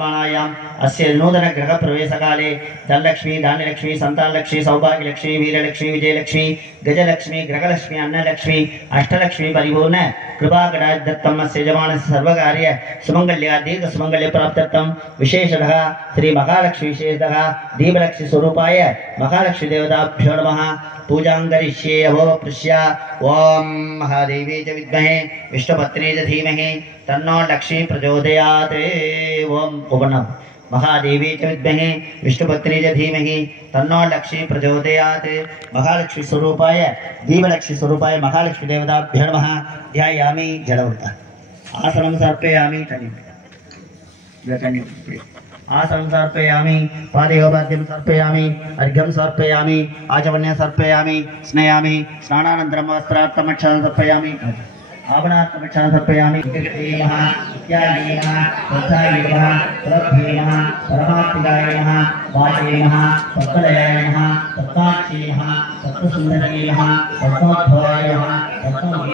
अस्य नूतन ग्रह प्रवेश काले धनलक्ष्मी धान्यलक्ष्मी संतानलक्ष्मी सौभाग्यलक्ष्मी वीरलक्ष्मी विजयलक्ष्मी गजलक्ष्मी ग्रहलक्ष्मी अन्नलक्ष्मी अष्टलक्ष्मी परिपूर्ण कृपा कटाक्ष दत्तम यजमान सर्वकार्य सुमंगल्य दीर्घ सुमंगल्य प्राप्त्यर्थम विशेषतः श्री महालक्ष्मी विशेषतः दीपलक्ष्मी स्वरूपाय महालक्ष्मी देवताभ्यो नमः पूजां करिष्ये अभो पृश्य ओम महादेवी च विद्महे विष्णुपत्नी च धीमहि तन्नो लक्ष्मी प्रचोदयात् ओम उपनम महादेवी च विद्महे विष्णुपत्नी च धीमहि तन्नो लक्ष्मी प्रचोदयात् महालक्ष्मी स्वरूपाय दीपलक्ष्मी स्वरूपाय महालक्ष्मी देवताभ्यो नमः ध्यायामि जलवृत्ता आसनं समर्पयामि आसनं समर्पयामि पादयोपाद्यं समर्पयामि अर्घ्यं समर्पयामि आचमन्यं समर्पयामि स्नयामि स्नानानन्तरं वस्त्रार्थमक्षां समर्पयामि आभरणार्थमक्षां समर्पयामि इत्यादि परमात्मिकाय नमः वाचये नमः सत्कलयाय नमः सत्ताक्षी नमः सत्सुन्दरी नमः सत्तोद्भवाय नमः